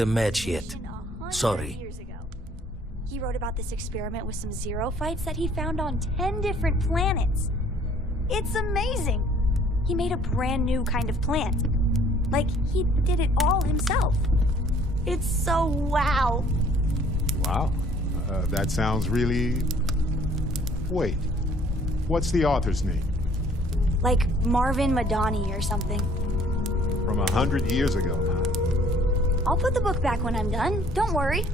the match yet. Sorry. Years ago. He wrote about this experiment with some zero fights that he found on 10 different planets. It's amazing. He made a brand new kind of plant. Like, he did it all himself. It's so wow. Wow. That sounds really... Wait. What's the author's name? Like Marvin Madani or something. From 100 years ago, huh? I'll put the book back when I'm done. Don't worry.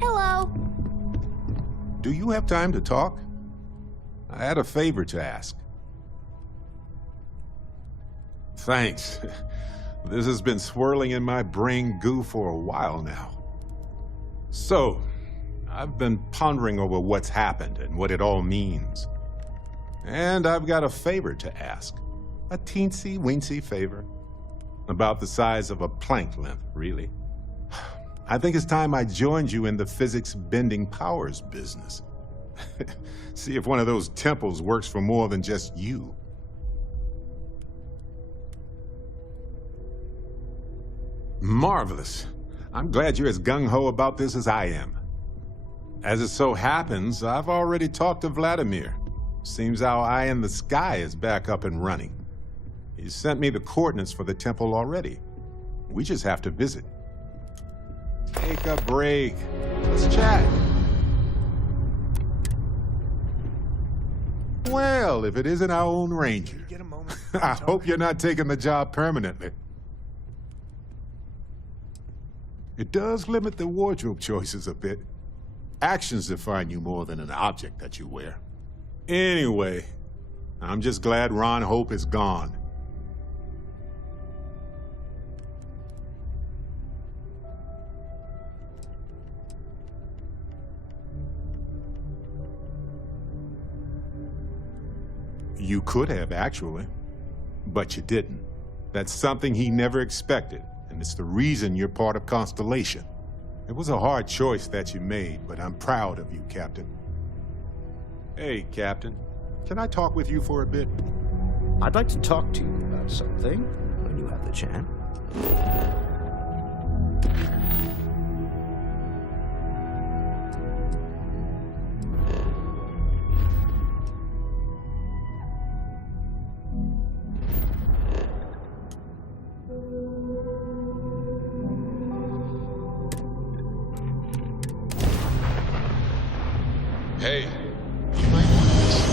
Hello. Do you have time to talk? I had a favor to ask. Thanks. This has been swirling in my brain goo for a while now. So, I've been pondering over what's happened and what it all means. And I've got a favor to ask. A teensy-weensy favor. About the size of a plank length, really. I think it's time I joined you in the physics-bending powers business. See if one of those temples works for more than just you. Marvelous. I'm glad you're as gung-ho about this as I am. As it so happens, I've already talked to Vladimir. Seems our eye in the sky is back up and running. He's sent me the coordinates for the temple already. We just have to visit. Take a break. Let's chat. Well, if it isn't our own ranger. Get a moment. I hope you're not taking the job permanently. It does limit the wardrobe choices a bit. Actions define you more than an object that you wear. Anyway, I'm just glad Ron Hope is gone. You could have, actually. But you didn't. That's something he never expected, and it's the reason you're part of Constellation. It was a hard choice that you made, but I'm proud of you, Captain. Hey, Captain. Can I talk with you for a bit? I'd like to talk to you about something when you have the chance. Hey, you might want this.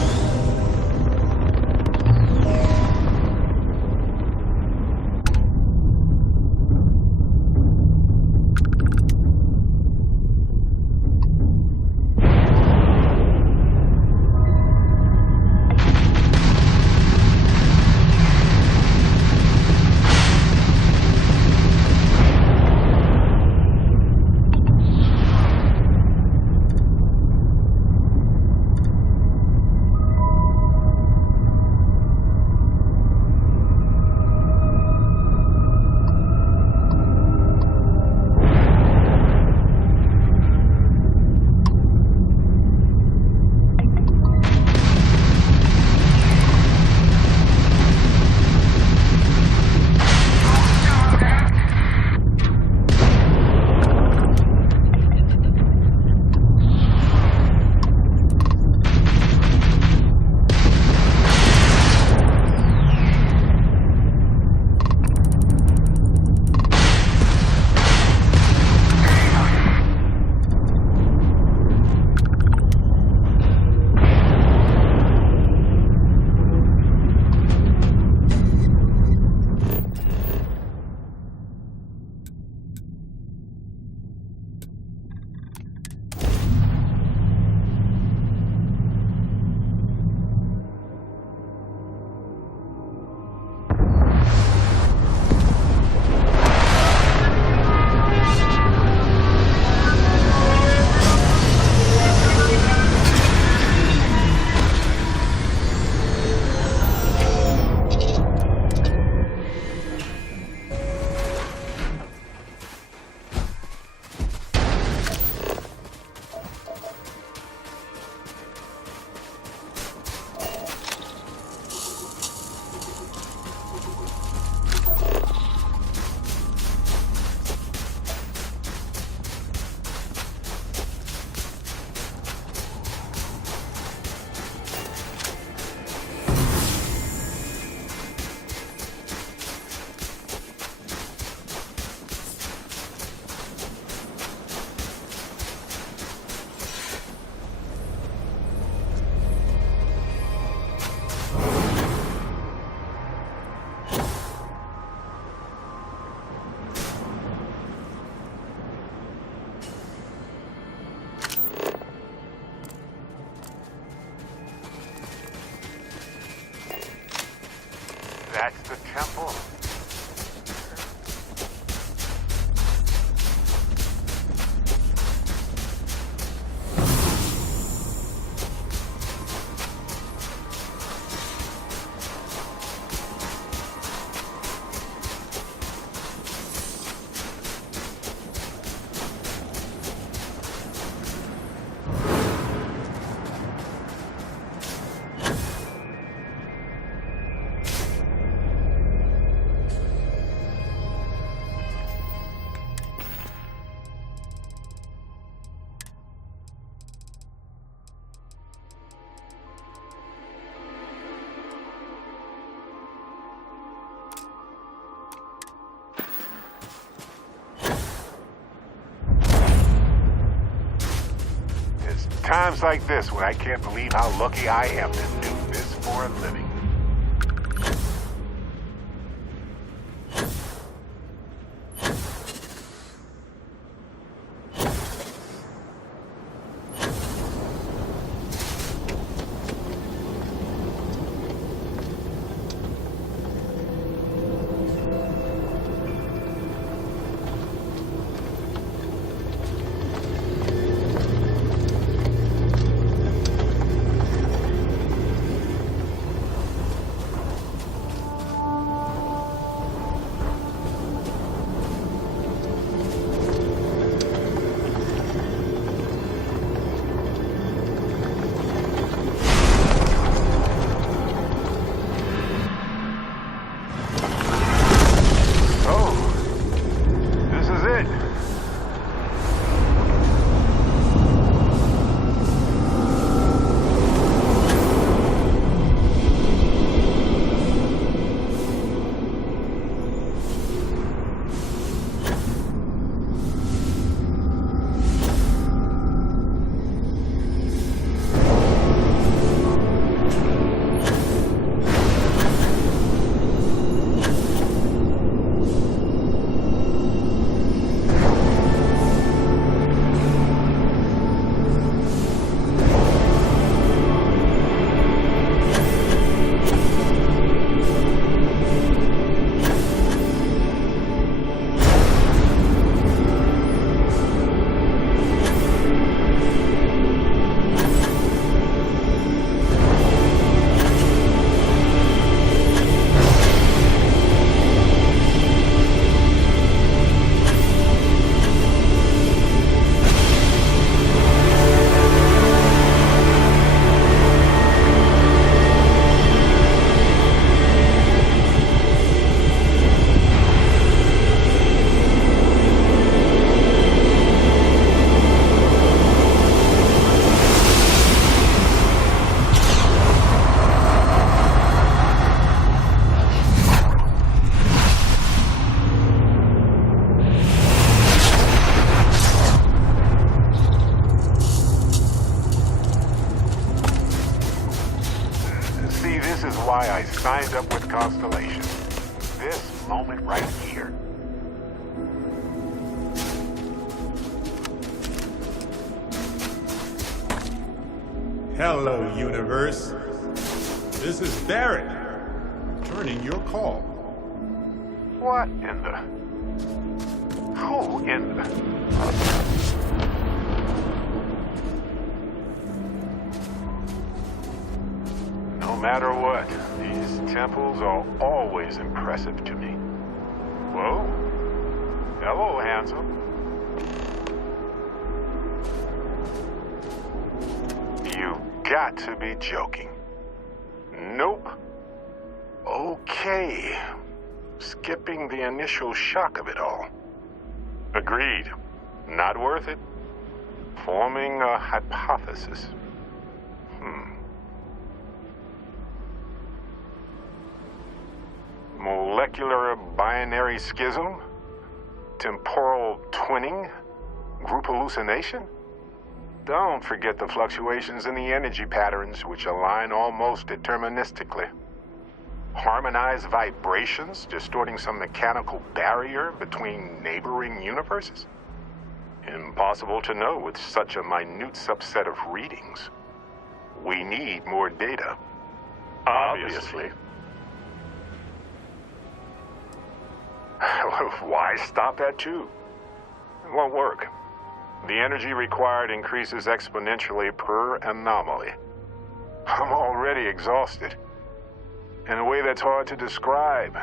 That's the temple. Times like this when I can't believe how lucky I am to do this for a living. Why I signed up with Constellation. This moment right here. Hello, universe. This is Barrett, returning your call. What in the... Who in the... No matter what, these temples are always impressive to me. Whoa. Hello, handsome. You got to be joking. Nope. Okay. Skipping the initial shock of it all. Agreed. Not worth it. Forming a hypothesis. Molecular binary schism? Temporal twinning? Group hallucination? Don't forget the fluctuations in the energy patterns, which align almost deterministically. Harmonized vibrations, distorting some mechanical barrier between neighboring universes? Impossible to know with such a minute subset of readings. We need more data. Obviously. Why stop at 2? It won't work. The energy required increases exponentially per anomaly. I'm already exhausted. In a way that's hard to describe.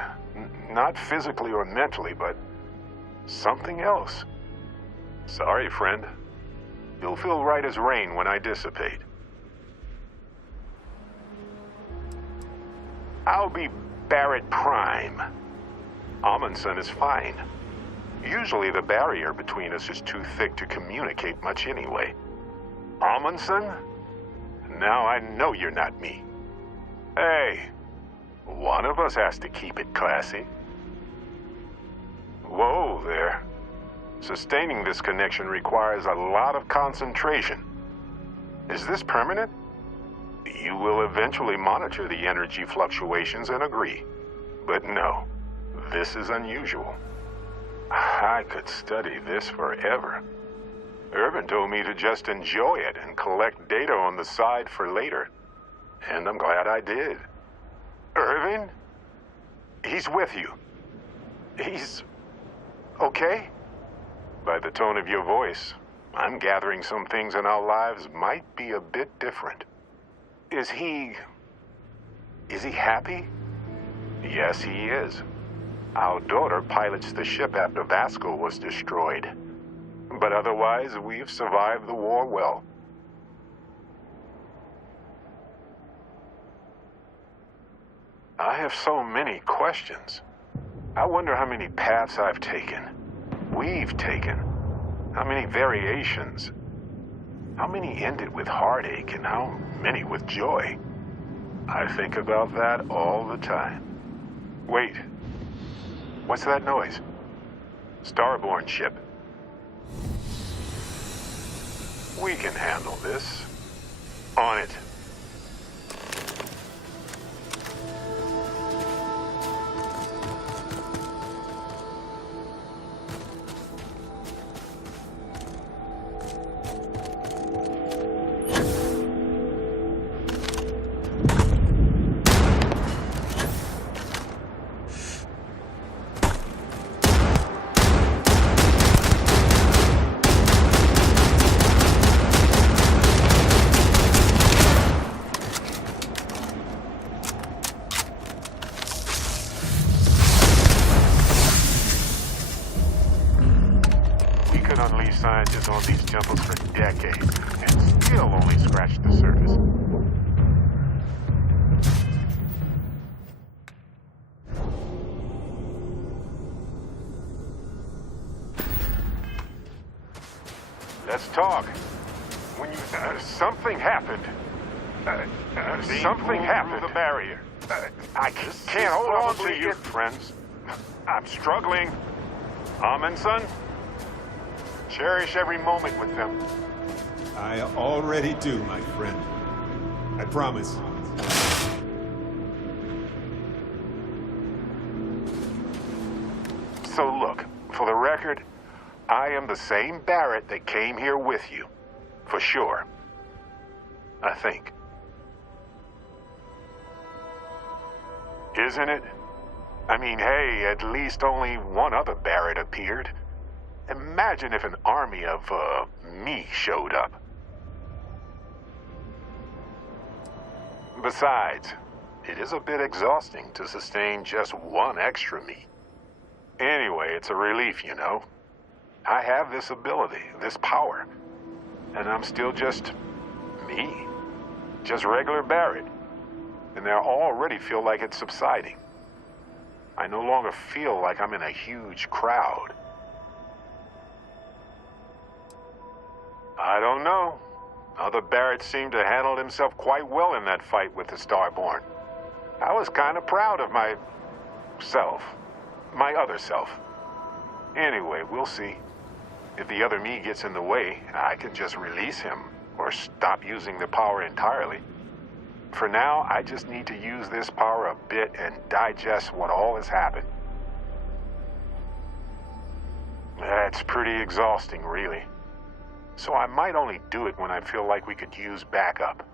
Not physically or mentally, but something else. Sorry, friend. You'll feel right as rain when I dissipate. I'll be Barrett Prime. Amundsen is fine. Usually the barrier between us is too thick to communicate much anyway. Amundsen? Now I know you're not me. Hey, one of us has to keep it classy. Whoa there. Sustaining this connection requires a lot of concentration. Is this permanent? You will eventually monitor the energy fluctuations and agree. But no, this is unusual. I could study this forever. Irvin told me to just enjoy it and collect data on the side for later. And I'm glad I did. Irvin? He's with you. He's okay? By the tone of your voice, I'm gathering some things in our lives might be a bit different. Is he happy? Yes, he is. Our daughter pilots the ship after Vasco was destroyed. But otherwise, we've survived the war well. I have so many questions. I wonder how many paths I've taken. We've taken. How many variations? How many ended with heartache and how many with joy? I think about that all the time. Wait. What's that noise? Starborn ship. We can handle this. On it. Unleash scientists on these temples for decades, and still only scratch the surface. Let's talk. When you... something happened. Something happened. Through the barrier. I can't hold on to you, friends. I'm struggling. Amundsen? Cherish every moment with them. I already do, my friend. I promise. So look, for the record, I am the same Barrett that came here with you. For sure. I think. Isn't it? I mean, hey, at least only one other Barrett appeared. Imagine if an army of, me showed up. Besides, it is a bit exhausting to sustain just one extra me. Anyway, it's a relief, you know. I have this ability, this power, and I'm still just me. Just regular Barrett. And I already feel like it's subsiding. I no longer feel like I'm in a huge crowd. I don't know. Other Barrett seemed to handle himself quite well in that fight with the Starborn. I was kind of proud of myself. My other self. Anyway, we'll see. If the other me gets in the way, I can just release him or stop using the power entirely. For now, I just need to use this power a bit and digest what all has happened. That's pretty exhausting, really. So I might only do it when I feel like we could use backup.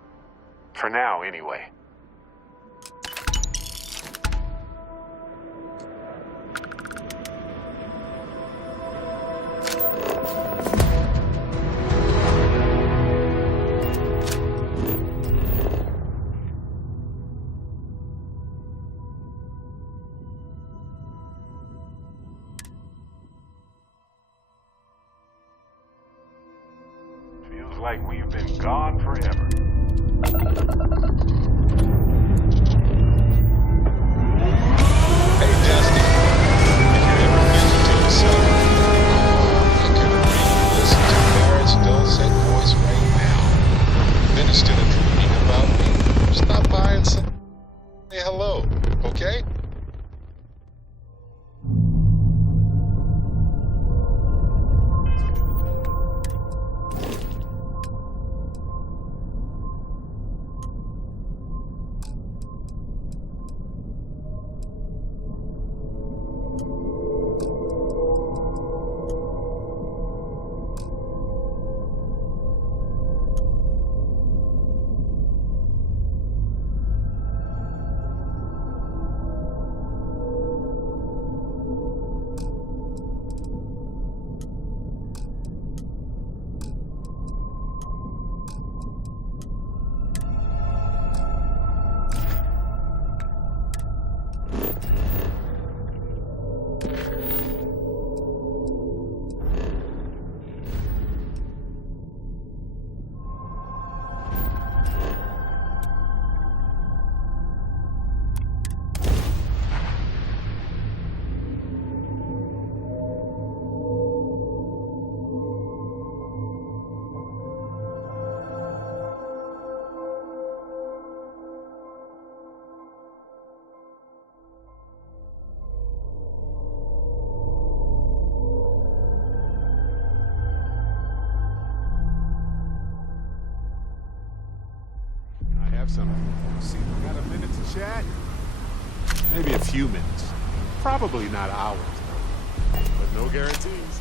For now, anyway. like we've been gone forever. Hey, Dusty, if you ever visit to yourself, you could really listen to Barrett's dulcet voice right now. Then instead of dreaming about me, stop by and say hello, okay? Have some. See, we got a minute to chat? Maybe a few minutes. Probably not hours, though. But no guarantees.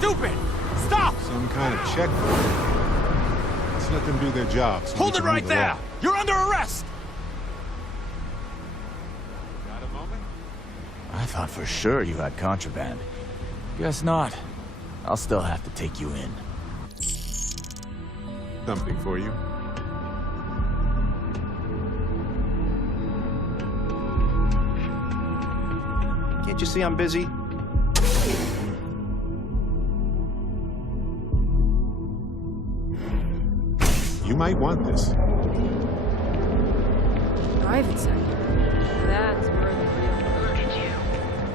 Stupid! Stop! Some kind of checkpoint. Let's let them do their jobs. Hold it right there! You're under arrest! Got a moment? I thought for sure you had contraband. Guess not. I'll still have to take you in. Something for you. Can't you see I'm busy? You might want this. Private sector. That's where the real. Look at you.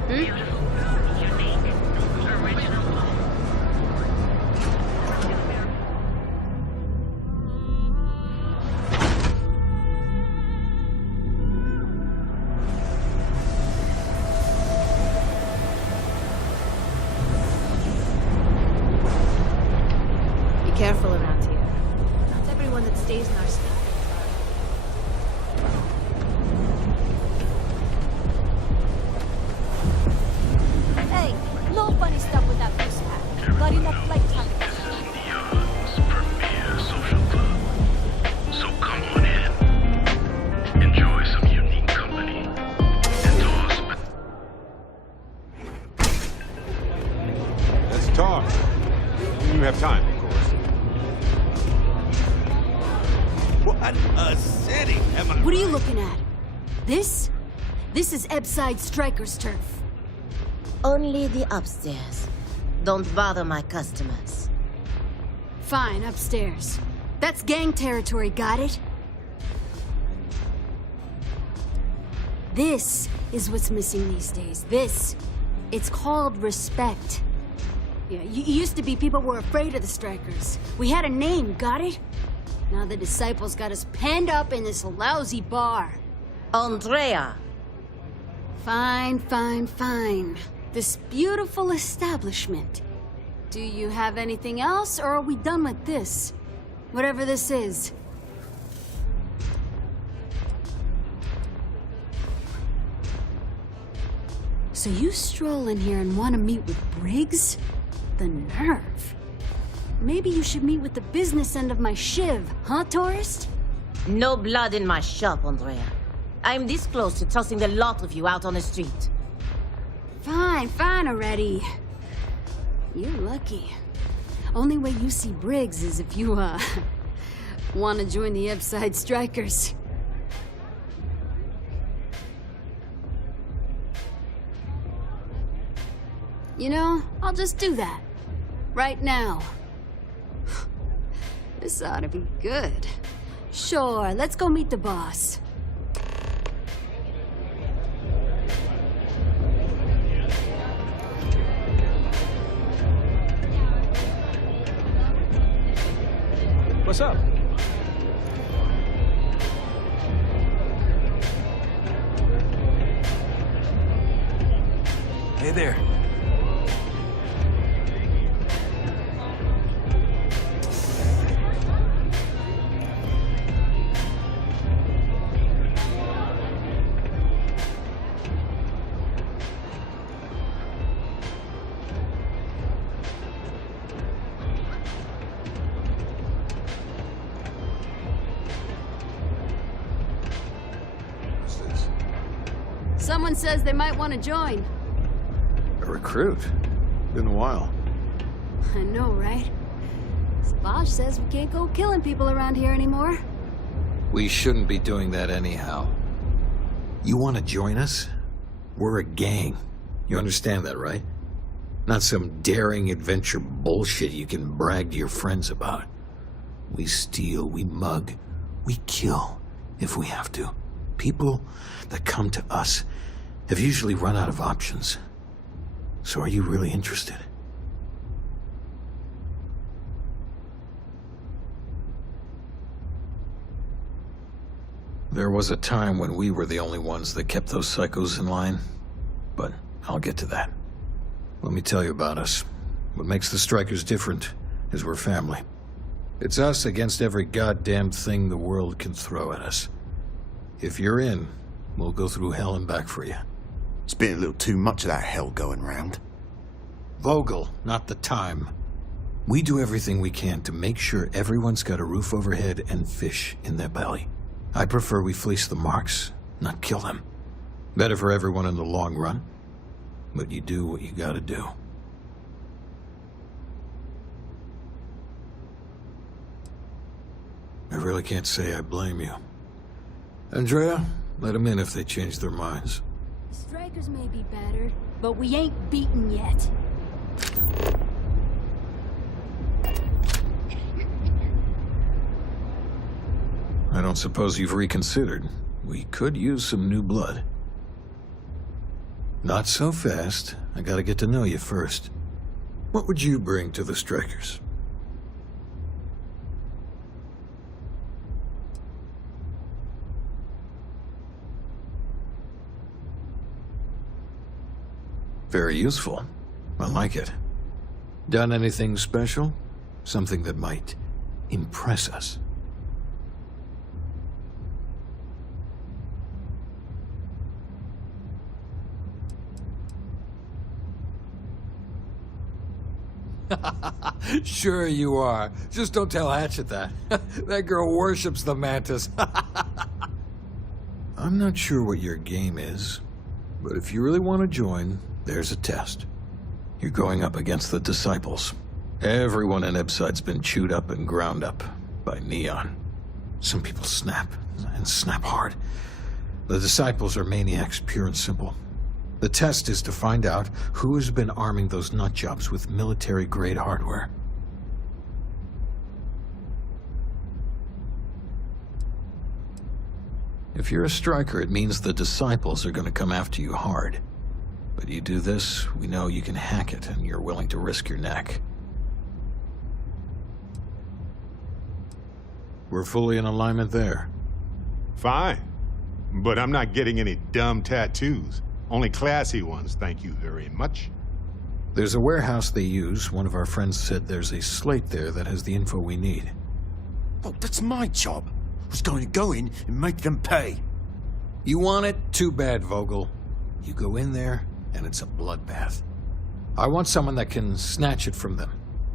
Beautiful, unique, original. Be careful around here. Not everyone that stays in our state. Hey, no funny stuff with that fish pack. Got enough flight time. Neon's premier social club. So come on in. Enjoy some unique company. And toss. Let's talk. You have time, of course. What a city! Am I What are you looking at? This? This is Ebside Striker's turf. Only the upstairs. Don't bother my customers. Fine, upstairs. That's gang territory, got it? This is what's missing these days. This. It's called respect. Yeah, it used to be people were afraid of the Strikers. We had a name, got it? Now the disciples got us penned up in this lousy bar. Andrea! Fine, fine, fine. This beautiful establishment. Do you have anything else, or are we done with this? Whatever this is. So you stroll in here and want to meet with Briggs? The nerve. Maybe you should meet with the business end of my shiv, huh, tourist? No blood in my shop, Andrea. I'm this close to tossing the lot of you out on the street. Fine already. You're lucky. Only way you see Briggs is if you, want to join the Epside Strikers. You know, I'll just do that. Right now. This ought to be good. Sure, let's go meet the boss. What's up? Hey there. Someone says they might want to join. A recruit? Been a while. I know, right? Savage says we can't go killing people around here anymore. We shouldn't be doing that anyhow. You want to join us? We're a gang. You understand that, right? Not some daring adventure bullshit you can brag to your friends about. We steal, we mug, we kill if we have to. People that come to us have usually run out of options. So are you really interested? There was a time when we were the only ones that kept those psychos in line, but I'll get to that. Let me tell you about us. What makes the Strikers different is we're family. It's us against every goddamn thing the world can throw at us. If you're in, we'll go through hell and back for you. It's been a little too much of that hell going round. Vogel, not the time. We do everything we can to make sure everyone's got a roof overhead and fish in their belly. I prefer we fleece the marks, not kill them. Better for everyone in the long run. But you do what you gotta do. I really can't say I blame you. Andrea, let them in if they change their minds. The Strikers may be battered, but we ain't beaten yet. I don't suppose you've reconsidered. We could use some new blood. Not so fast. I gotta get to know you first. What would you bring to the Strikers? Very useful. I like it. Done anything special? Something that might impress us? Sure you are. Just don't tell Hatchet that. That girl worships the Mantis. I'm not sure what your game is, but if you really want to join, there's a test. You're going up against the Disciples. Everyone in Epside's been chewed up and ground up by Neon. Some people snap, and snap hard. The Disciples are maniacs, pure and simple. The test is to find out who has been arming those nutjobs with military-grade hardware. If you're a striker, it means the Disciples are going to come after you hard. But you do this, we know you can hack it, and you're willing to risk your neck. We're fully in alignment there. Fine. But I'm not getting any dumb tattoos. Only classy ones, thank you very much. There's a warehouse they use. One of our friends said there's a slate there that has the info we need. Oh, that's my job. I was going to go in and make them pay. You want it? Too bad, Vogel. You go in there, and it's a bloodbath. I want someone that can snatch it from them.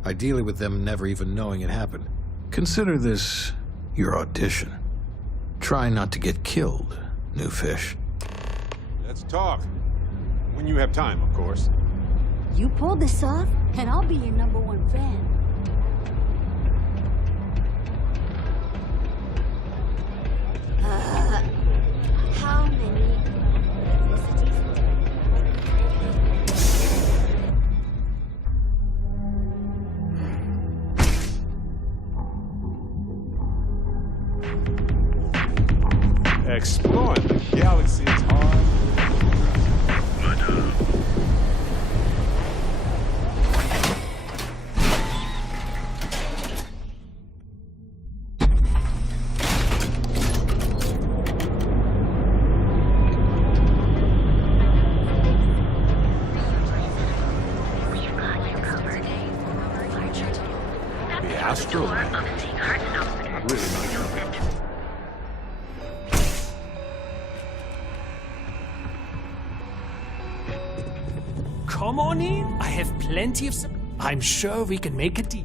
Ideally with them never even knowing it happened. Consider this your audition. Try not to get killed, new fish. Let's talk. When you have time, of course. You pulled this off, and I'll be your #1 fan. How many Exploring the galaxy is hard. The Astro Man. Really not coming. Come on in. I have plenty of... I'm sure we can make a deal.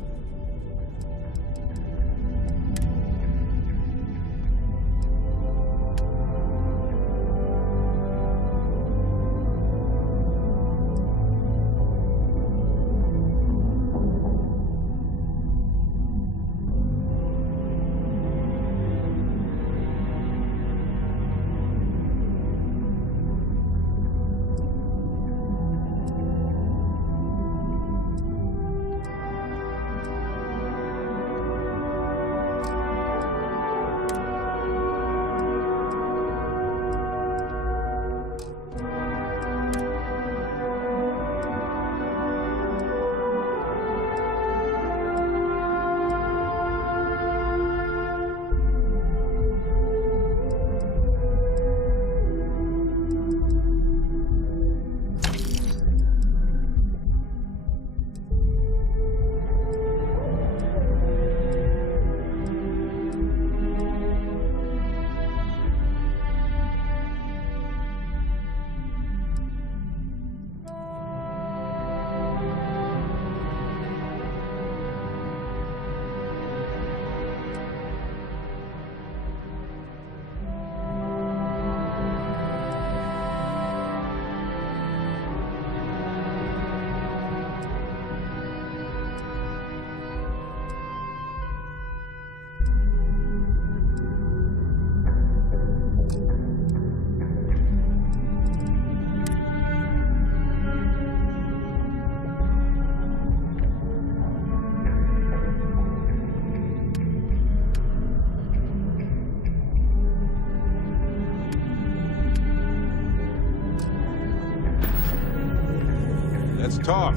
Let's talk.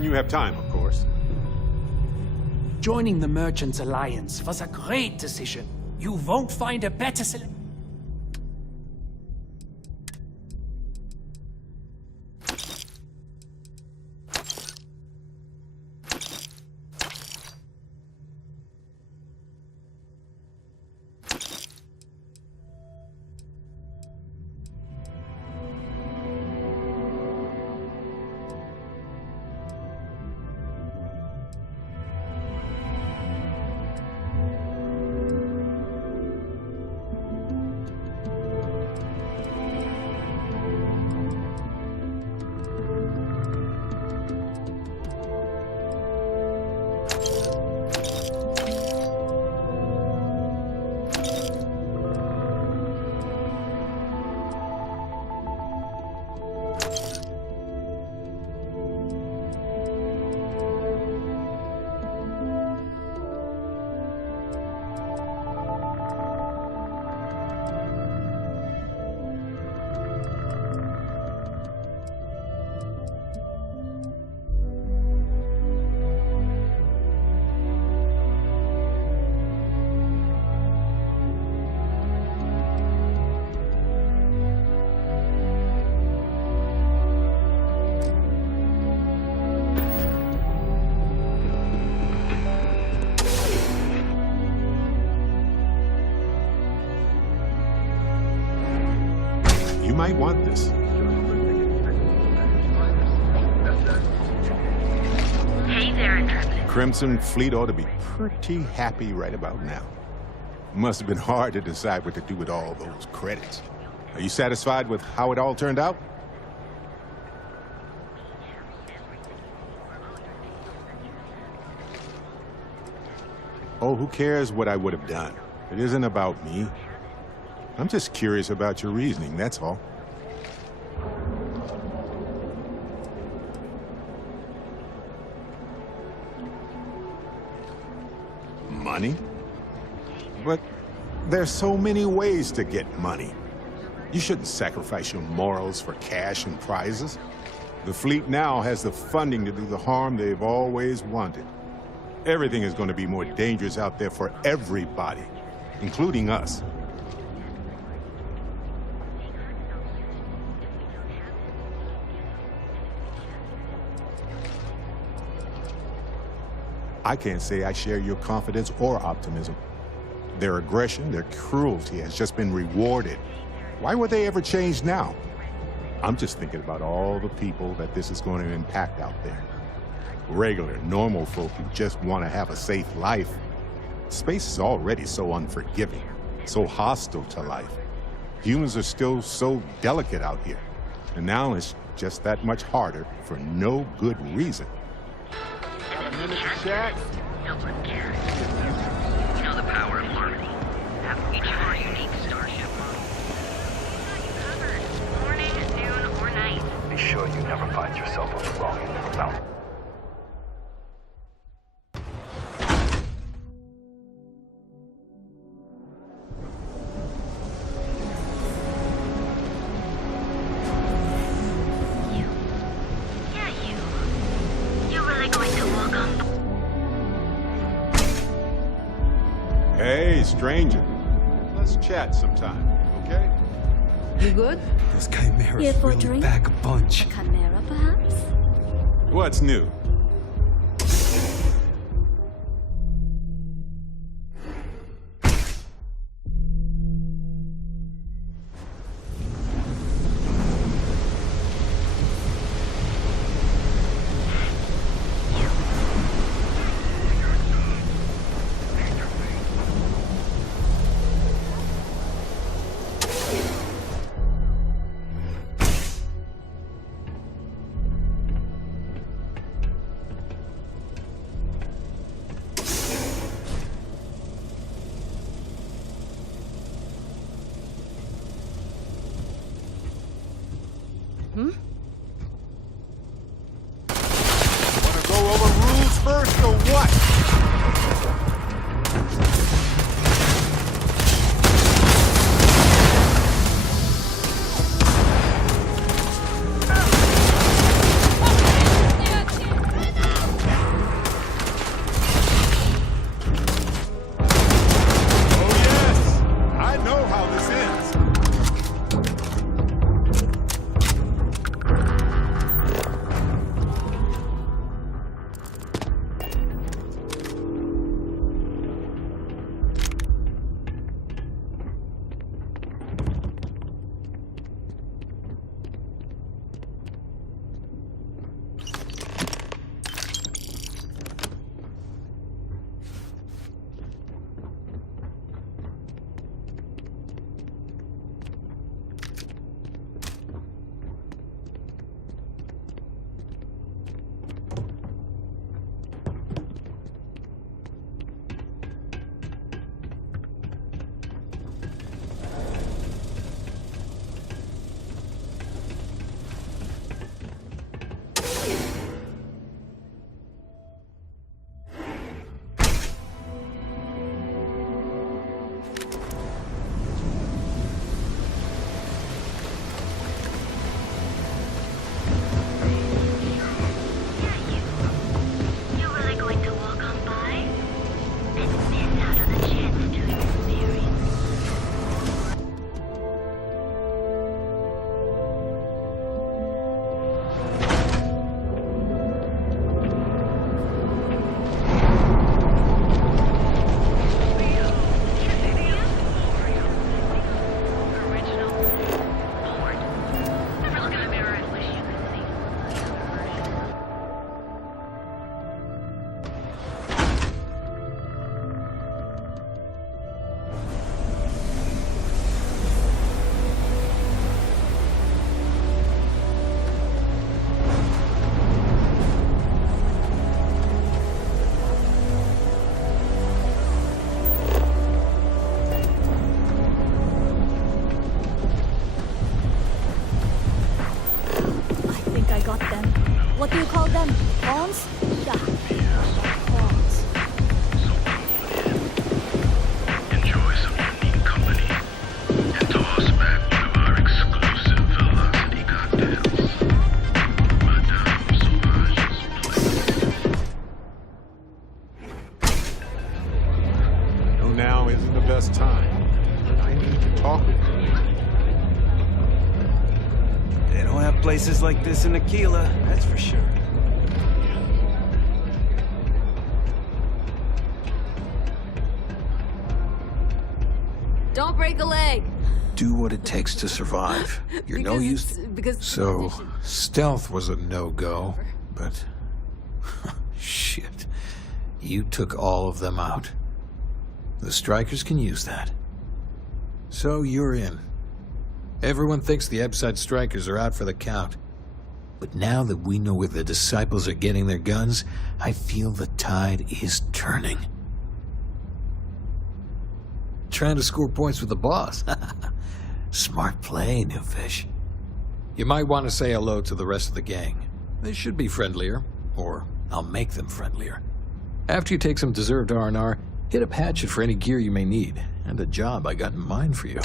You have time, of course. Joining the Merchants Alliance was a great decision. You won't find a better selection. might want this. Hey there, Intrepid. Crimson Fleet ought to be pretty happy right about now. Must have been hard to decide what to do with all those credits. Are you satisfied with how it all turned out? Oh, who cares what I would have done? It isn't about me. I'm just curious about your reasoning, that's all. Money? But there's so many ways to get money. You shouldn't sacrifice your morals for cash and prizes. The fleet now has the funding to do the harm they've always wanted. Everything is going to be more dangerous out there for everybody, including us. I can't say I share your confidence or optimism. Their aggression, their cruelty has just been rewarded. Why would they ever change now? I'm just thinking about all the people that this is going to impact out there. Regular, normal folk who just want to have a safe life. Space is already so unforgiving, so hostile to life. Humans are still so delicate out here. And now it's just that much harder for no good reason. No one cares. You know the power of harmony. Have each of our unique starship models. Covered. Morning, noon, or night. Be sure you never find yourself on the wrong end of the mountain. Hey, stranger. Let's chat sometime, okay? You good? Those chimeras Here for a really drink? back a bunch. Chimera, perhaps? What's new? Wanna go over rules first or what? Oh yes, I know how this ends. has time, but I need to talk with him. They don't have places like this in Aquila, that's for sure. Don't break a leg. Do what it takes to survive. You're no use. So, stealth was a no-go, but shit. You took all of them out. The strikers can use that. So you're in. Everyone thinks the Ebside strikers are out for the count. But now that we know where the disciples are getting their guns, I feel the tide is turning. Trying to score points with the boss. Smart play, new fish. You might want to say hello to the rest of the gang. They should be friendlier, or I'll make them friendlier. After you take some deserved R&R, hit up Hatchet for any gear you may need, and a job I got in mind for you.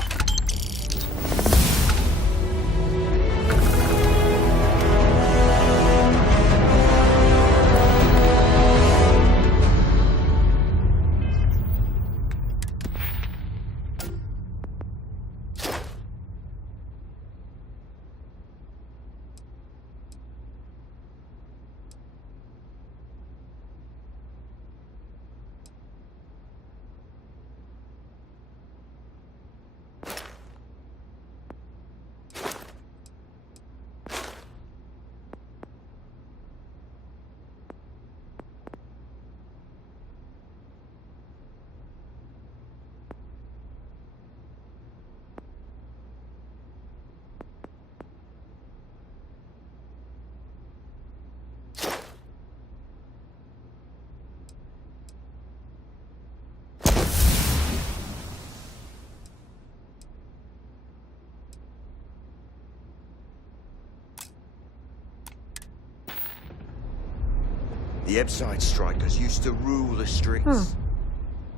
The Ebside strikers used to rule the streets.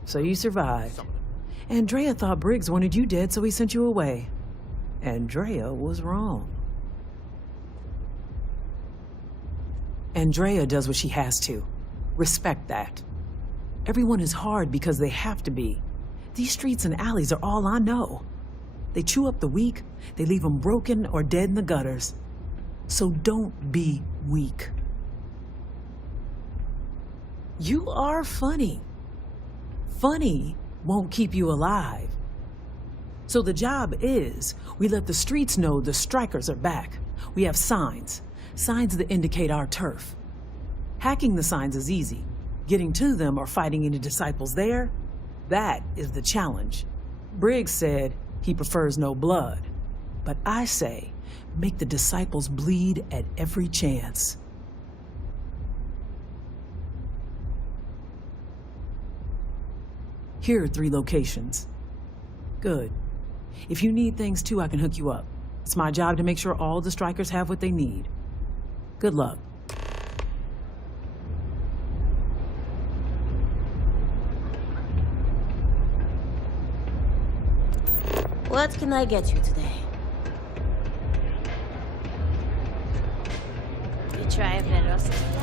So you survived. Andrea thought Briggs wanted you dead, so he sent you away. Andrea was wrong. Andrea does what she has to. Respect that. Everyone is hard because they have to be. These streets and alleys are all I know. They chew up the weak, they leave them broken or dead in the gutters. So don't be weak. You are funny. Funny won't keep you alive. So the job is, we let the streets know the strikers are back. We have signs that indicate our turf. Hacking the signs is easy. Getting to them or fighting any disciples there, that is the challenge. Briggs said he prefers no blood. But I say, make the disciples bleed at every chance. Here are 3 locations. Good. If you need things too, I can hook you up. It's my job to make sure all the strikers have what they need. Good luck. What can I get you today? You try a velocity plant?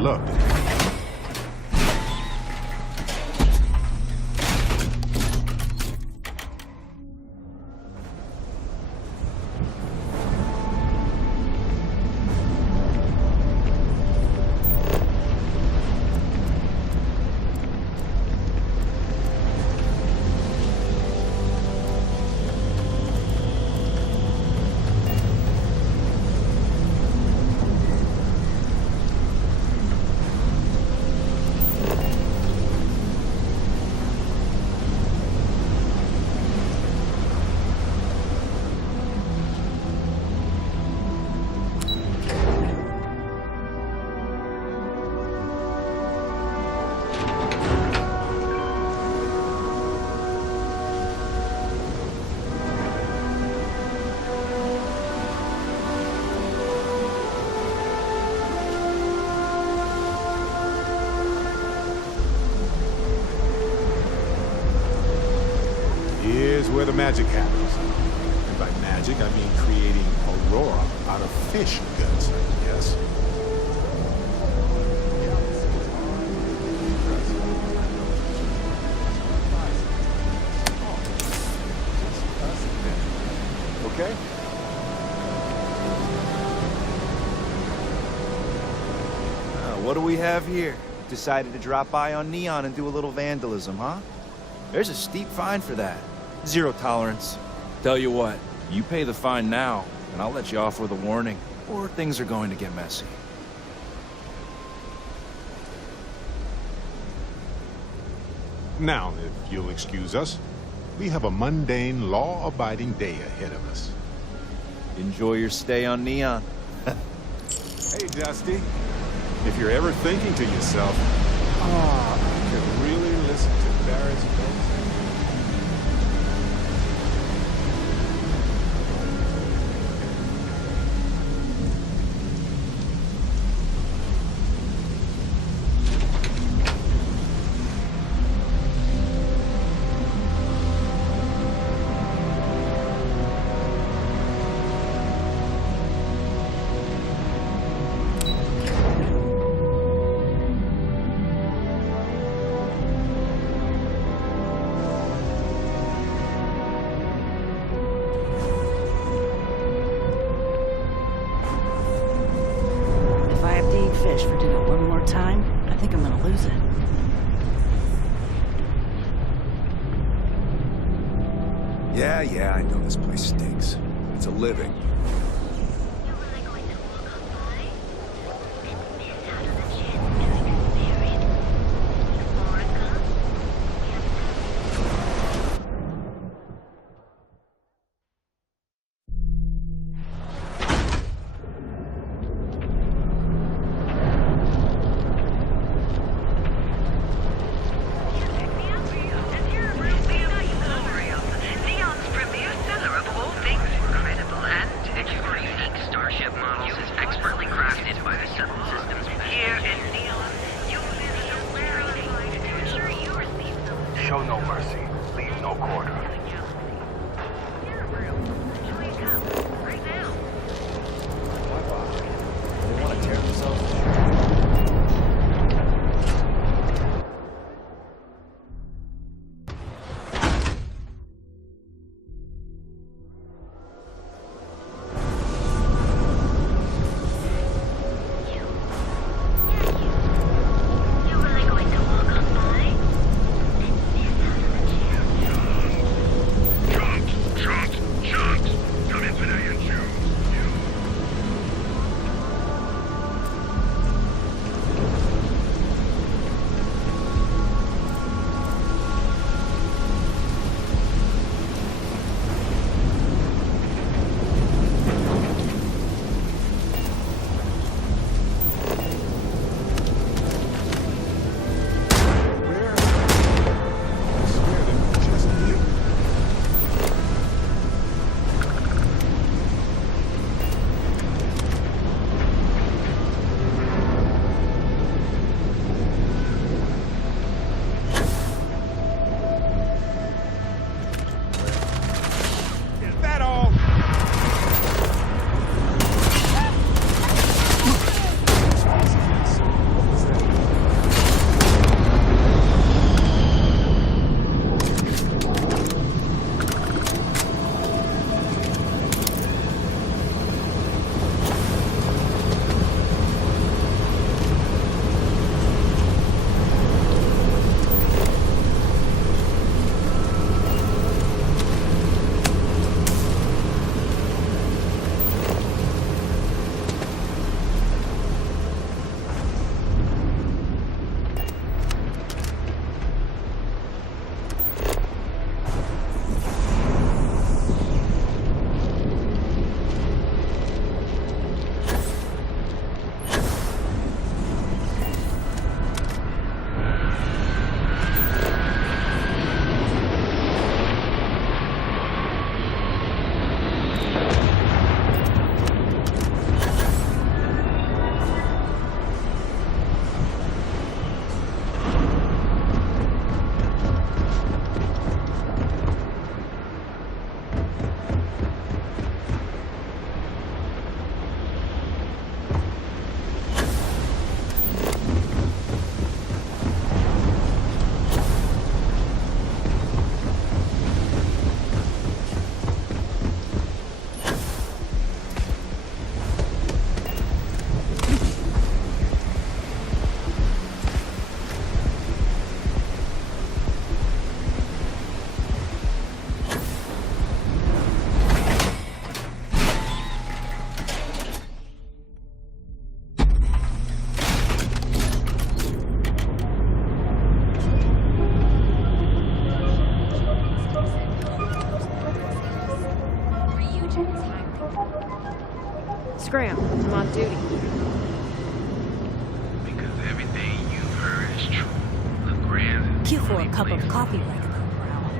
Look. where the magic happens. And by magic, I mean creating Aurora out of fish guts, yes? Okay? What do we have here? Decided to drop by on Neon and do a little vandalism, huh? There's a steep fine for that. Zero tolerance. Tell you what, you pay the fine now, and I'll let you off with a warning, or things are going to get messy. Now, if you'll excuse us, we have a mundane, law-abiding day ahead of us. Enjoy your stay on Neon. Hey, Dusty. If you're ever thinking to yourself, I could really listen to Barrett's voice. Fish for dinner one more time, I think I'm gonna lose it. Yeah, I know this place stinks. It's a living. Show no mercy, leave no quarter. They want to tear themselves apart. scram. I'm on duty. Because everything you've heard is true. LeGrand is Cue for a cup of coffee right about now.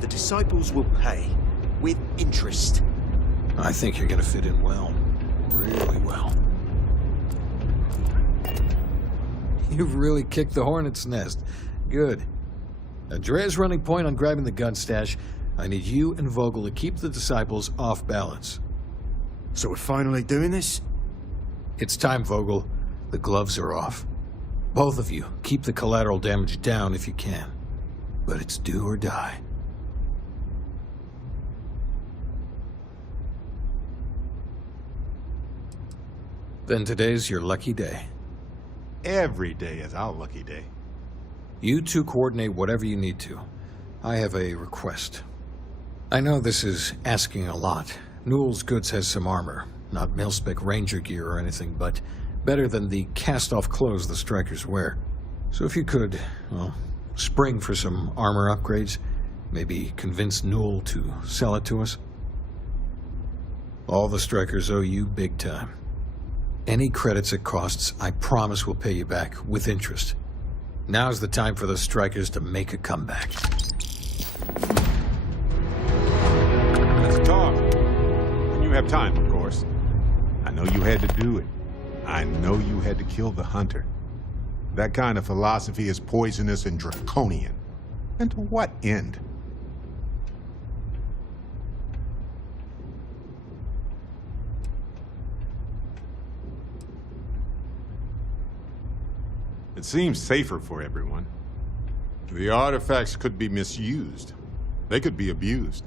The disciples will pay. With interest. I think you're gonna fit in well. Really well. You've really kicked the hornet's nest. Good. Andrea's running point on grabbing the gun stash. I need you and Vogel to keep the disciples off balance. So we're finally doing this? It's time, Vogel. The gloves are off. Both of you, keep the collateral damage down if you can. But it's do or die. Then today's your lucky day. Every day is our lucky day. You two coordinate whatever you need to. I have a request. I know this is asking a lot. Newell's Goods has some armor. Not mil-spec ranger gear or anything, but better than the cast-off clothes the strikers wear. So if you could, well, spring for some armor upgrades, maybe convince Newell to sell it to us. All the strikers owe you big time. Any credits it costs, I promise we'll pay you back, with interest. Now's the time for the strikers to make a comeback. Let's talk. When you have time, of course. I know you had to do it. I know you had to kill the hunter. That kind of philosophy is poisonous and draconian. And to what end? It seems safer for everyone. The artifacts could be misused. They could be abused.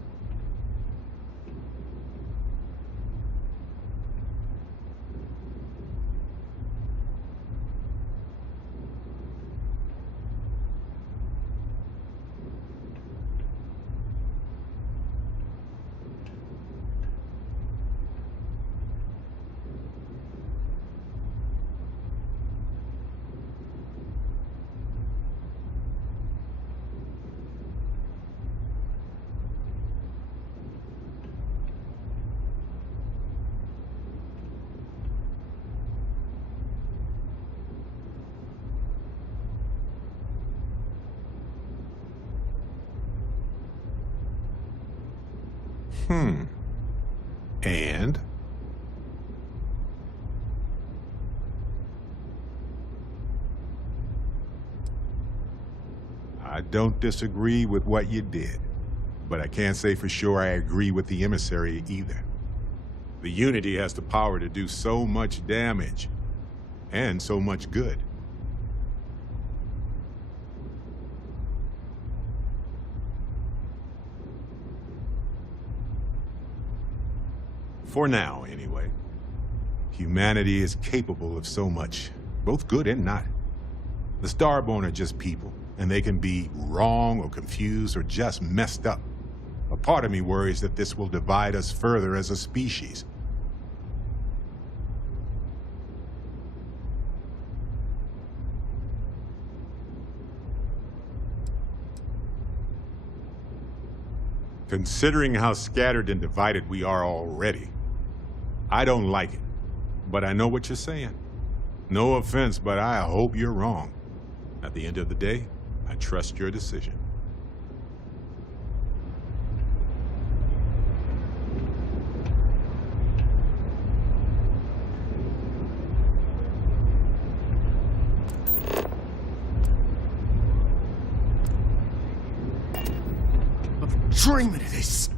And? I don't disagree with what you did, but I can't say for sure I agree with the emissary either. The Unity has the power to do so much damage, and so much good. For now, anyway. Humanity is capable of so much, both good and not. The Starborn are just people, and they can be wrong or confused or just messed up. A part of me worries that this will divide us further as a species. Considering how scattered and divided we are already, I don't like it, but I know what you're saying. No offense, but I hope you're wrong. At the end of the day, I trust your decision. dreaming of this.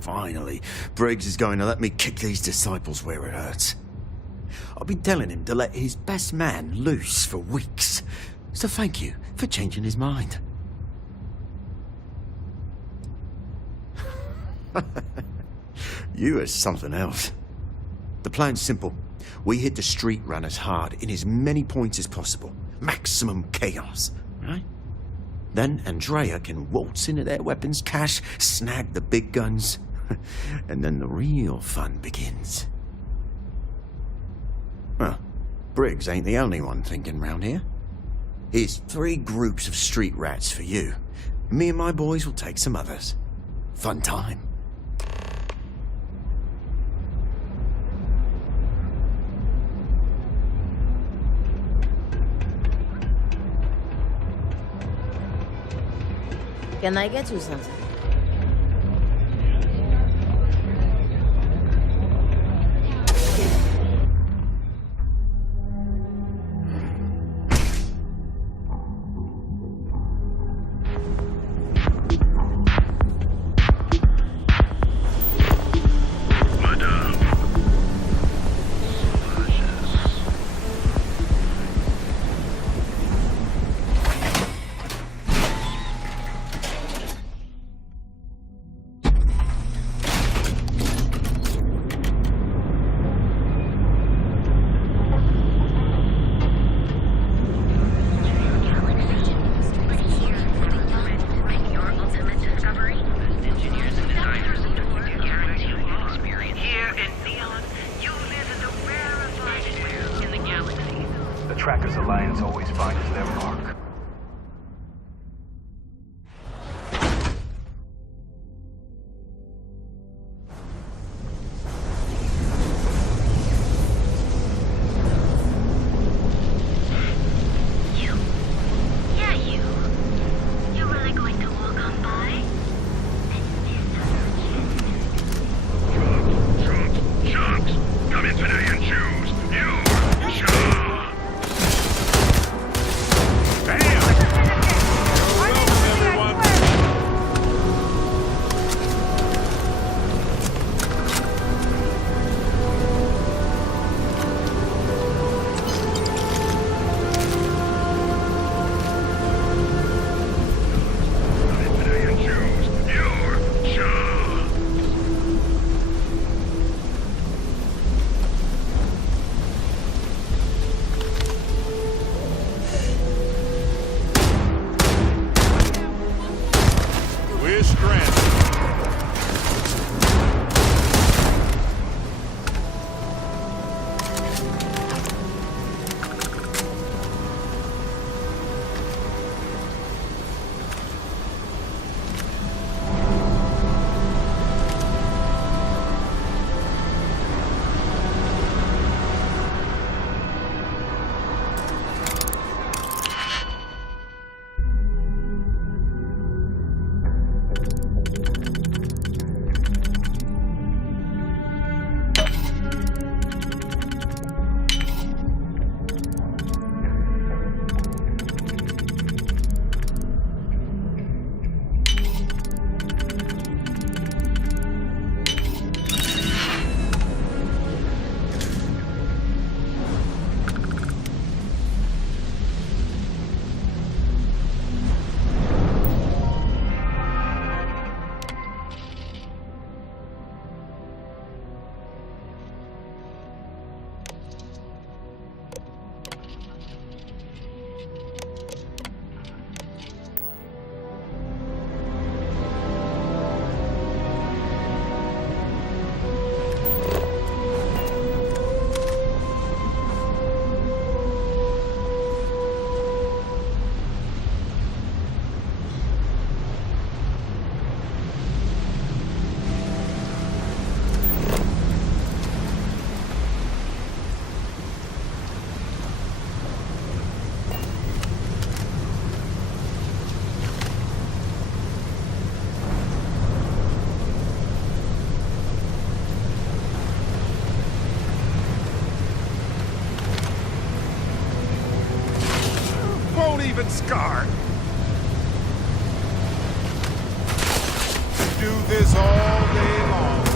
Finally, Briggs is going to let me kick these disciples where it hurts. I've been telling him to let his best man loose for weeks. So thank you for changing his mind. You are something else. The plan's simple. We hit the street runners hard in as many points as possible. Maximum chaos, right? Then Andrea can waltz into their weapons cache, snag the big guns, and then the real fun begins. Well, Briggs ain't the only one thinking round here. Here's 3 groups of street rats for you. Me and my boys will take some others. Fun time. Can I get you something? Trackers Alliance always finds their mark. You really going to walk on by? Shots! Come in today and choose! You! Shot! Even scarred. do this all day long.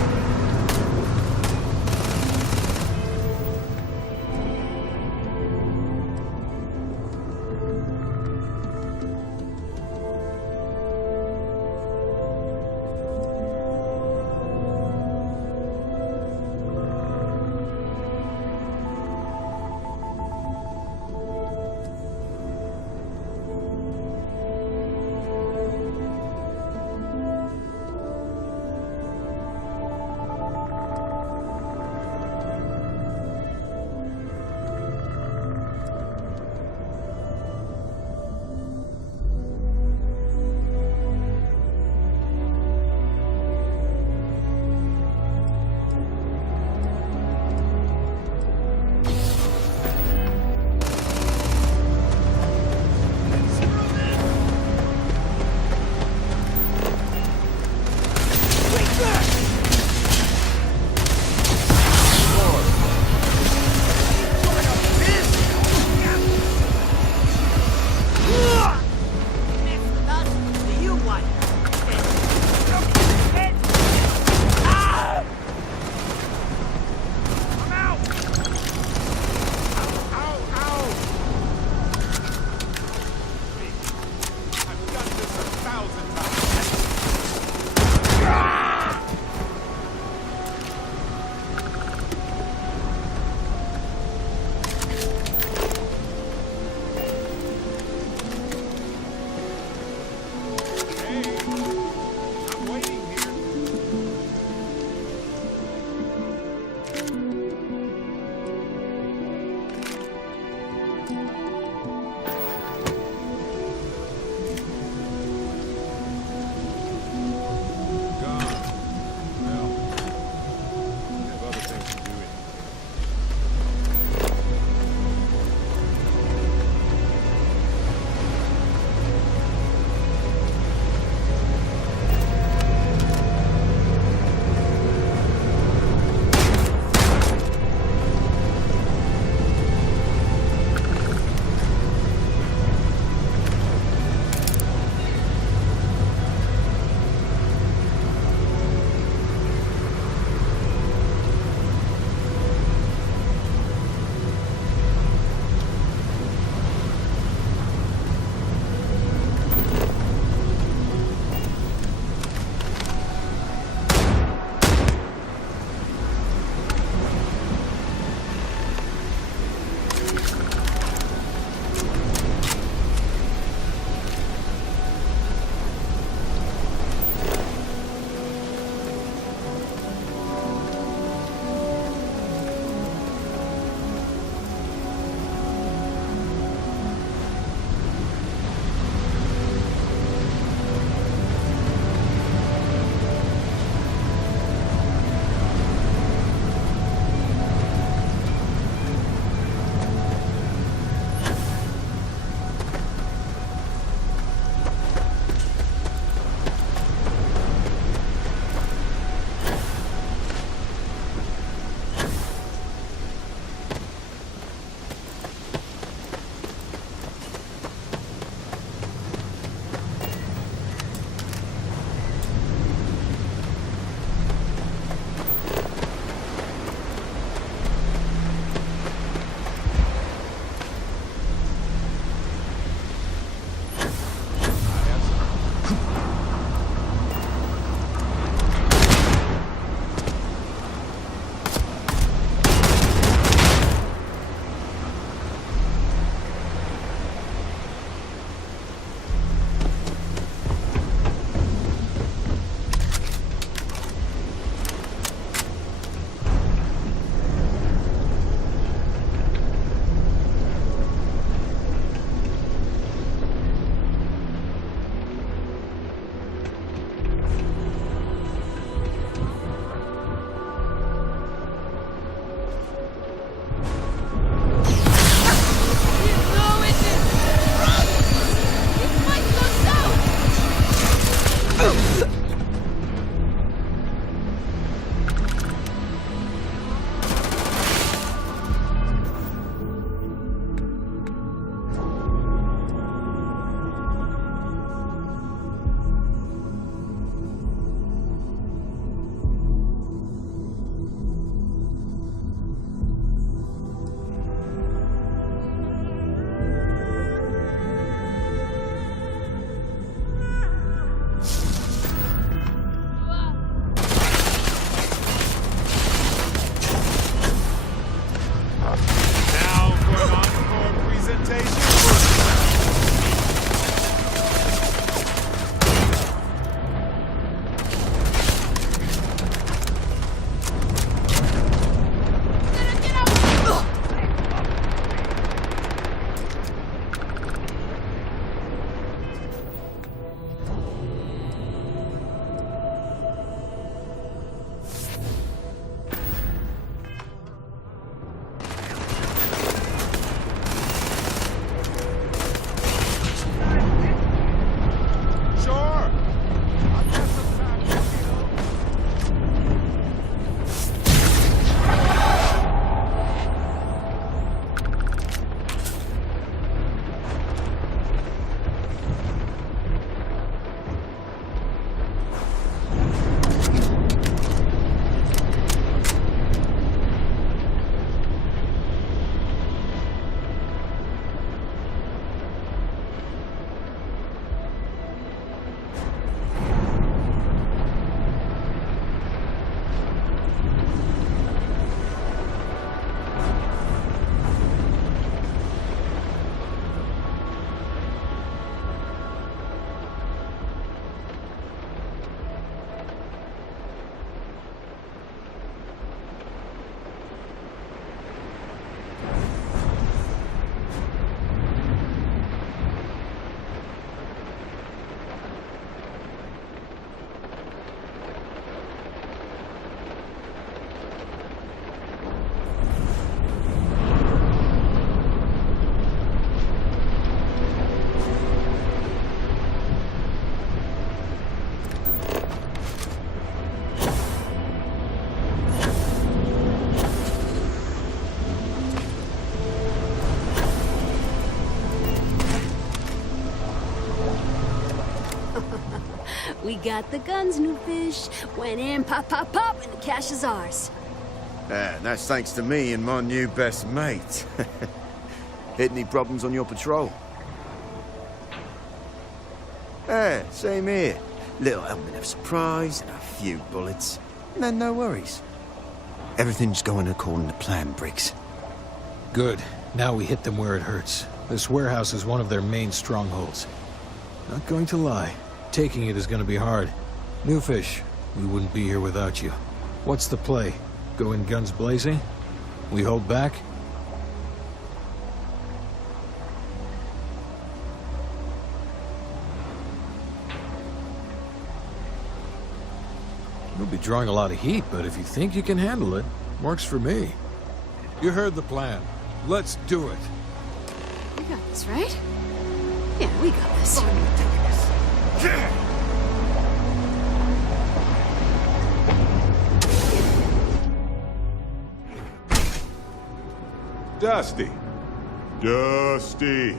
We got the guns, new fish. Went in, pop, pop, pop, and the cash is ours. And that's thanks to me and my new best mate. Hit any problems on your patrol? Same here. Little element of surprise and a few bullets. And then no worries. Everything's going according to plan, Briggs. Good. Now we hit them where it hurts. This warehouse is one of their main strongholds. Not going to lie. Taking it is going to be hard. New fish, we wouldn't be here without you. What's the play? Go in guns blazing? We hold back? You'll be drawing a lot of heat, but if you think you can handle it, works for me. You heard the plan. Let's do it. We got this, right? Yeah, we got this. Dusty. Dusty.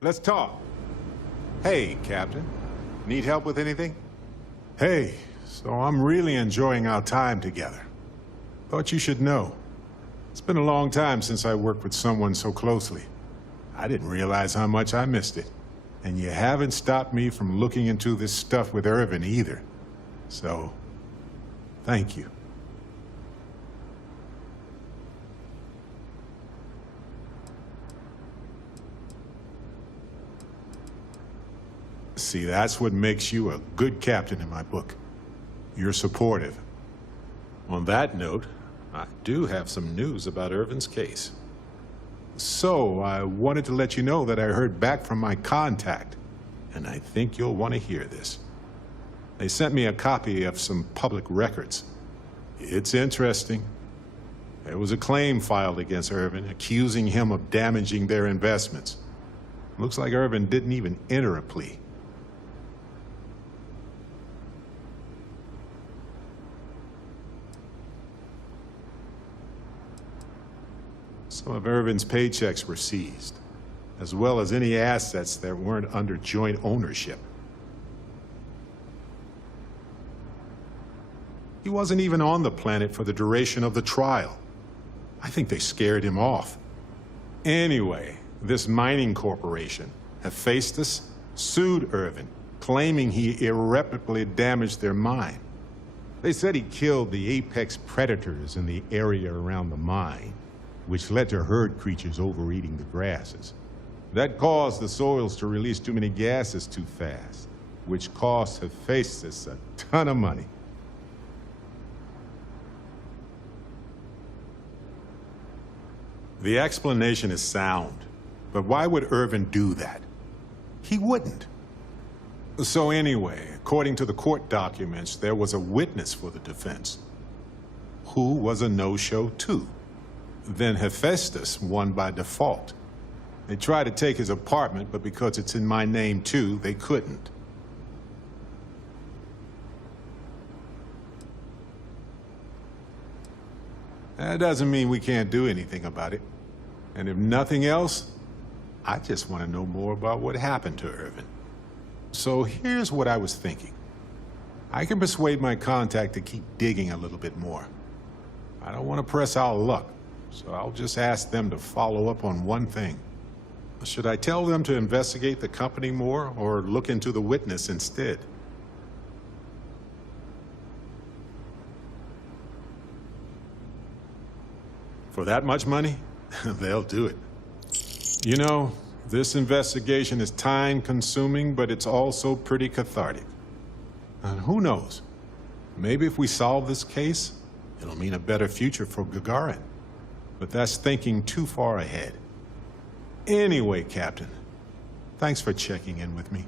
Let's talk. Hey, Captain. Need help with anything? Hey, so I'm really enjoying our time together. Thought you should know. It's been a long time since I worked with someone so closely. I didn't realize how much I missed it. And you haven't stopped me from looking into this stuff with Irvin either. So, thank you. See, that's what makes you a good captain in my book. You're supportive. On that note, I do have some news about Irvin's case. So, I wanted to let you know that I heard back from my contact, and I think you'll want to hear this. They sent me a copy of some public records. It's interesting. There was a claim filed against Irvin, accusing him of damaging their investments. Looks like Irvin didn't even enter a plea. Some of Irvin's paychecks were seized, as well as any assets that weren't under joint ownership. He wasn't even on the planet for the duration of the trial. I think they scared him off. Anyway, this mining corporation, Hephaestus, sued Irvin, claiming he irreparably damaged their mine. They said he killed the apex predators in the area around the mine, which led to herd creatures overeating the grasses. That caused the soils to release too many gases too fast, which cost Hephaestus a ton of money. The explanation is sound, but why would Irvin do that? He wouldn't. So anyway, according to the court documents, there was a witness for the defense, who was a no-show too. Then Hephaestus won by default. They tried to take his apartment, but because it's in my name too, they couldn't. That doesn't mean we can't do anything about it. And if nothing else, I just want to know more about what happened to Irvin. So here's what I was thinking. I can persuade my contact to keep digging a little bit more. I don't want to press our luck, so I'll just ask them to follow up on one thing. Should I tell them to investigate the company more, or look into the witness instead? For that much money, they'll do it. You know, this investigation is time-consuming, but it's also pretty cathartic. And who knows? Maybe if we solve this case, it'll mean a better future for Gagarin. But that's thinking too far ahead. Anyway, Captain, thanks for checking in with me.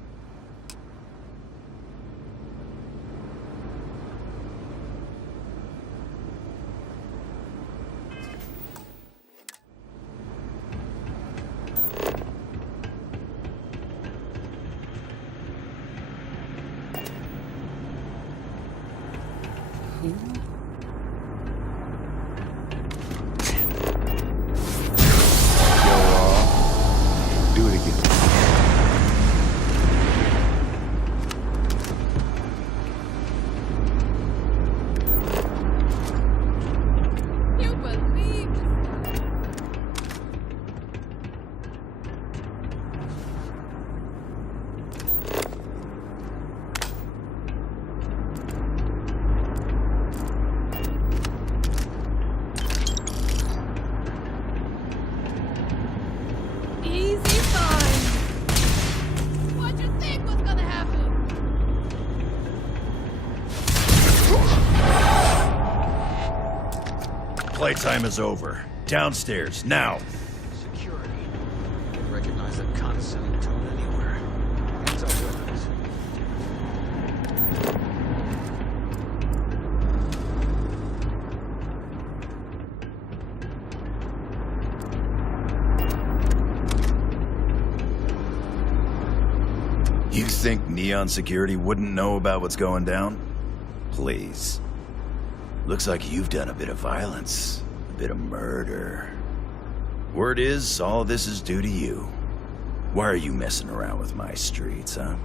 Playtime is over. Downstairs, now. Security. Recognize that condescending tone anywhere. Hands up weapons. You think Neon Security wouldn't know about what's going down? Please. Looks like you've done a bit of violence, a bit of murder. Word is, all this is due to you. Why are you messing around with my streets, huh?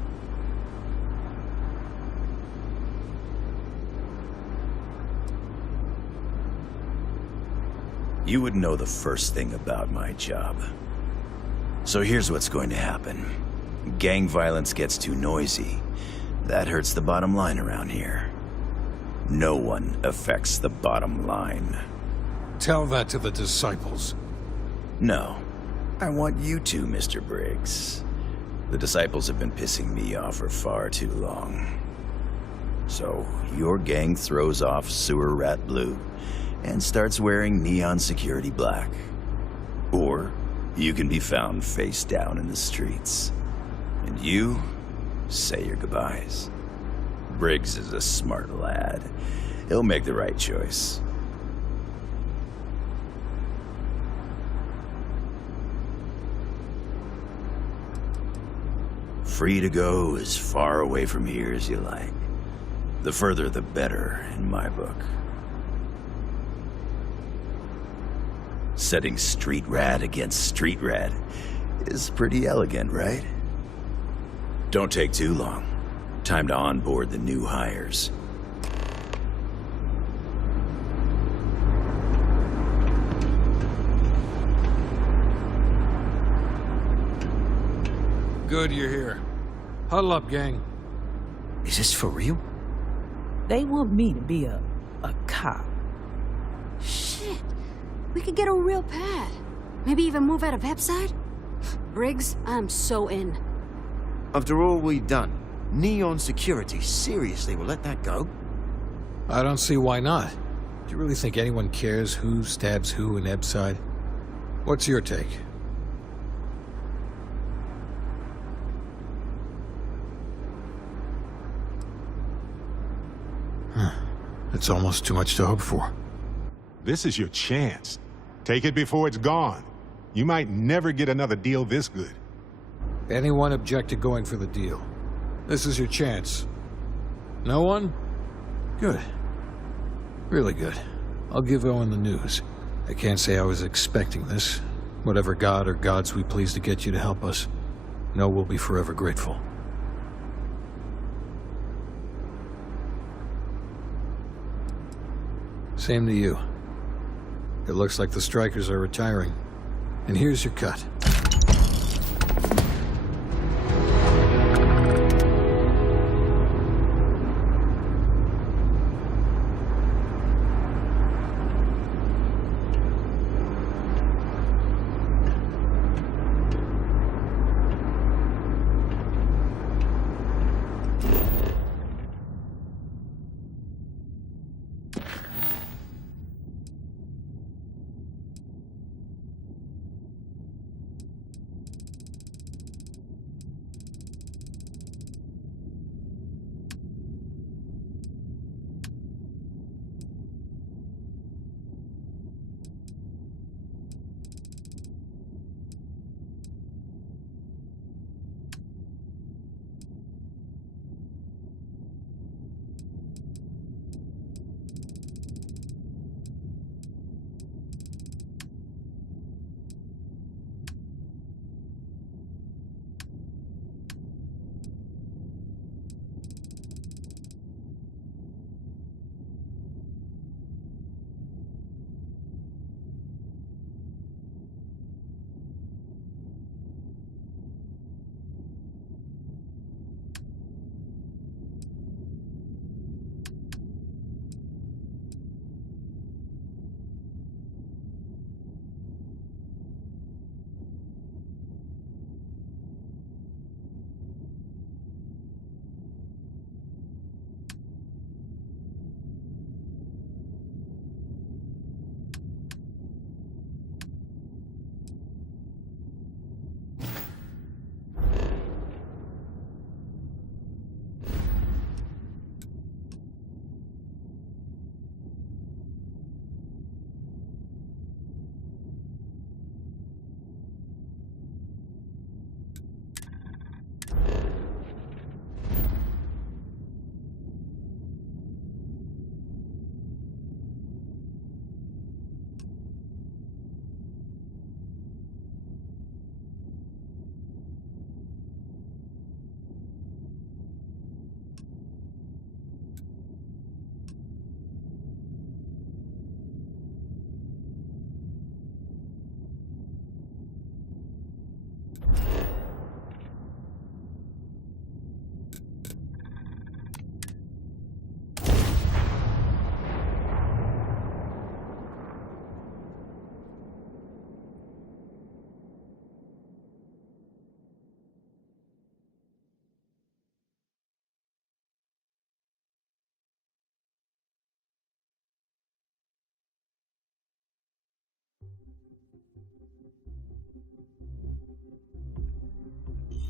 You would know the first thing about my job. So here's what's going to happen. Gang violence gets too noisy. That hurts the bottom line around here. No one affects the bottom line. Tell that to the disciples. No. I want you to, Mr. Briggs. The disciples have been pissing me off for far too long. So, your gang throws off Sewer Rat Blue and starts wearing Neon Security Black. Or, you can be found face down in the streets. And you say your goodbyes. Briggs is a smart lad. He'll make the right choice. Free to go as far away from here as you like. The further the better, in my book. Setting street rat against street rat is pretty elegant, right? Don't take too long. Time to onboard the new hires. Good you're here. Huddle up, gang. Is this for real? They want me to be a cop. Shit. We could get a real pad. Maybe even move out of Epside? Briggs, I'm so in. After all we've done, Neon Security seriously will let that go? I don't see why not. Do you really think anyone cares who stabs who in Epside? What's your take? It's almost too much to hope for. This is your chance. Take it before it's gone. You might never get another deal this good. Anyone object to going for the deal? This is your chance. No one? Good. Really good. I'll give Owen the news. I can't say I was expecting this. Whatever god or gods we please to get you to help us, know we'll be forever grateful. Same to you. It looks like the strikers are retiring. And here's your cut.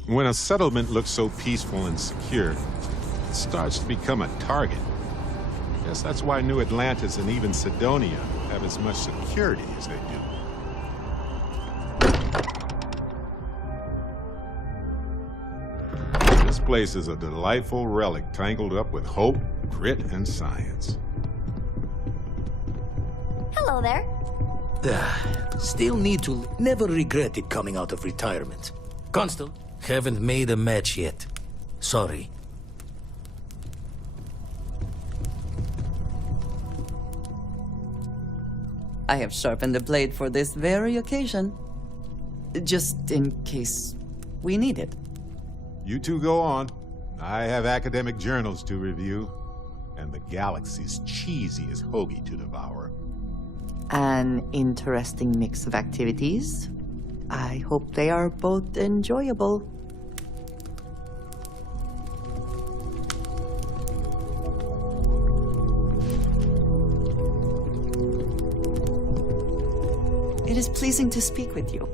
When a settlement looks so peaceful and secure, it starts to become a target. Guess that's why New Atlantis and even Sidonia have as much security as they do. This place is a delightful relic tangled up with hope, grit, and science. Hello there. Still need to... Never regretted coming out of retirement. Constable, haven't made a match yet. Sorry. I have sharpened the blade for this very occasion. Just in case we need it. You two go on. I have academic journals to review, and the galaxy's cheesiest hoagie to devour. An interesting mix of activities. I hope they are both enjoyable. It is pleasing to speak with you.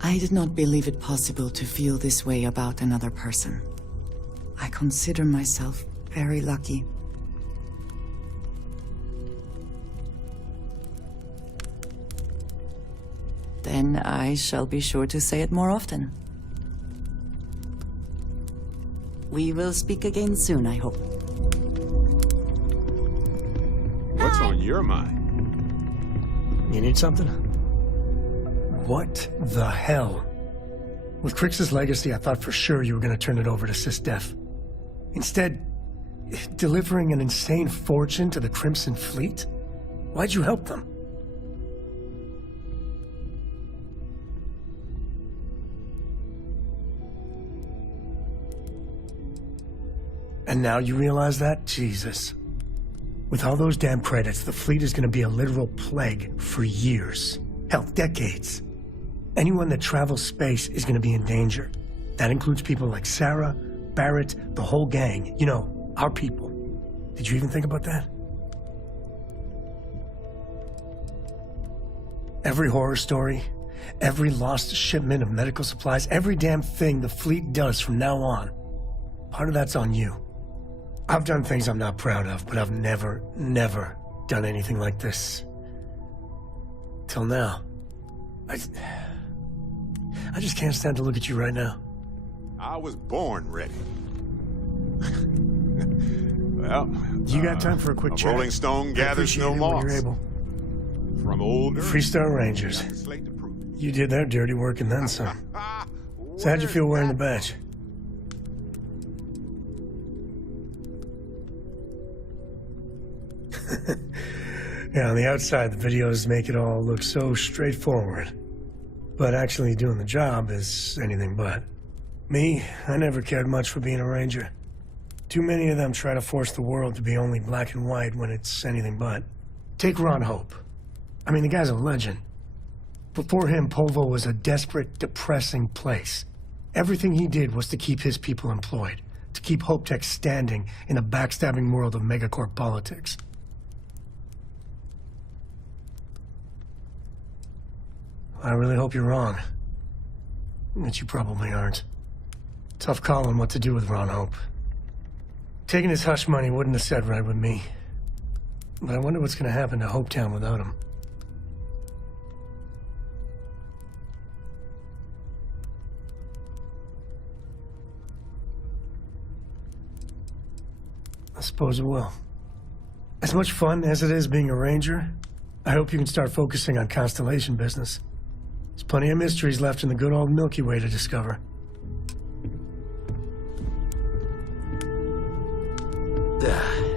I did not believe it possible to feel this way about another person. I consider myself very lucky. Then I shall be sure to say it more often. We will speak again soon, I hope. What's on your mind? You need something? What the hell? With Crix's legacy, I thought for sure you were going to turn it over to SysDef. Instead, delivering an insane fortune to the Crimson Fleet? Why'd you help them? And now you realize that? Jesus. With all those damn credits, the fleet is going to be a literal plague for years. Hell, decades. Anyone that travels space is going to be in danger. That includes people like Sarah, Barrett, the whole gang. You know, our people. Did you even think about that? Every horror story, every lost shipment of medical supplies, every damn thing the fleet does from now on, part of that's on you. I've done things I'm not proud of, but I've never done anything like this. Till now. I just can't stand to look at you right now. I was born ready. Well, you got time for a quick chat? Rolling Stone gathers no moss. When you're able. From old Freestar Rangers. You did their dirty work and then some. So how'd you feel wearing the badge? Yeah, on the outside, the videos make it all look so straightforward. But actually doing the job is anything but. Me, I never cared much for being a ranger. Too many of them try to force the world to be only black and white when it's anything but. Take Ron Hope. I mean, the guy's a legend. Before him, Polvo was a desperate, depressing place. Everything he did was to keep his people employed, to keep Hope Tech standing in a backstabbing world of megacorp politics. I really hope you're wrong. But you probably aren't. Tough call on what to do with Ron Hope. Taking his hush money wouldn't have set right with me. But I wonder what's gonna happen to Hopetown without him. I suppose it will. As much fun as it is being a ranger, I hope you can start focusing on constellation business. There's plenty of mysteries left in the good old Milky Way to discover.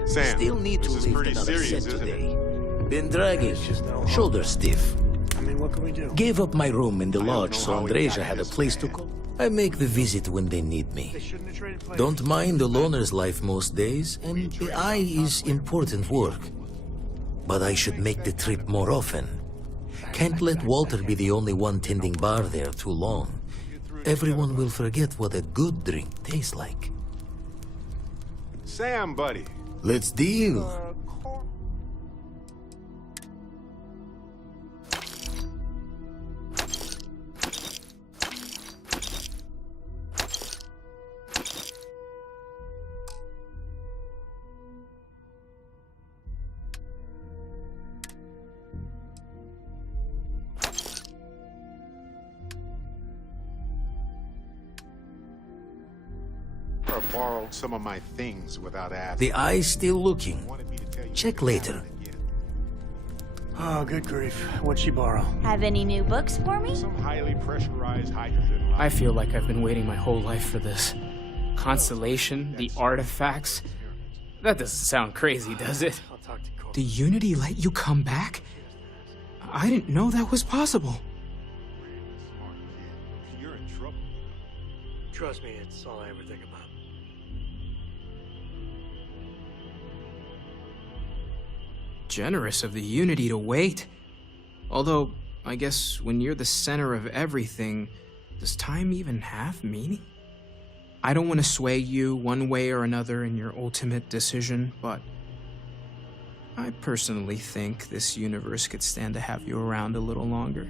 Sam, Still need to this is lift pretty another serious, set isn't today. it? Been dragging, shoulder stiff. I mean, what can we do? Gave up my room in the lodge so Andreja had a place to call. I make the visit when they need me. Don't mind the loner's life most days, and the eye is important work. But I should make the trip more often. Can't let Walter be the only one tending bar there too long. Everyone will forget what a good drink tastes like. Sam, buddy. Let's deal. borrowed some of my things without asking. The eye's still looking. Check later. Oh, good grief. What'd she borrow? Have any new books for me? Some highly pressurized hydrogen. I feel like I've been waiting my whole life for this. Constellation, the artifacts. That doesn't sound crazy, does it? The Unity let you come back? I didn't know that was possible. You're in trouble. Trust me, it's all I ever think about. Generous of the Unity to wait. Although, I guess when you're the center of everything, does time even have meaning? I don't want to sway you one way or another in your ultimate decision, but I personally think this universe could stand to have you around a little longer.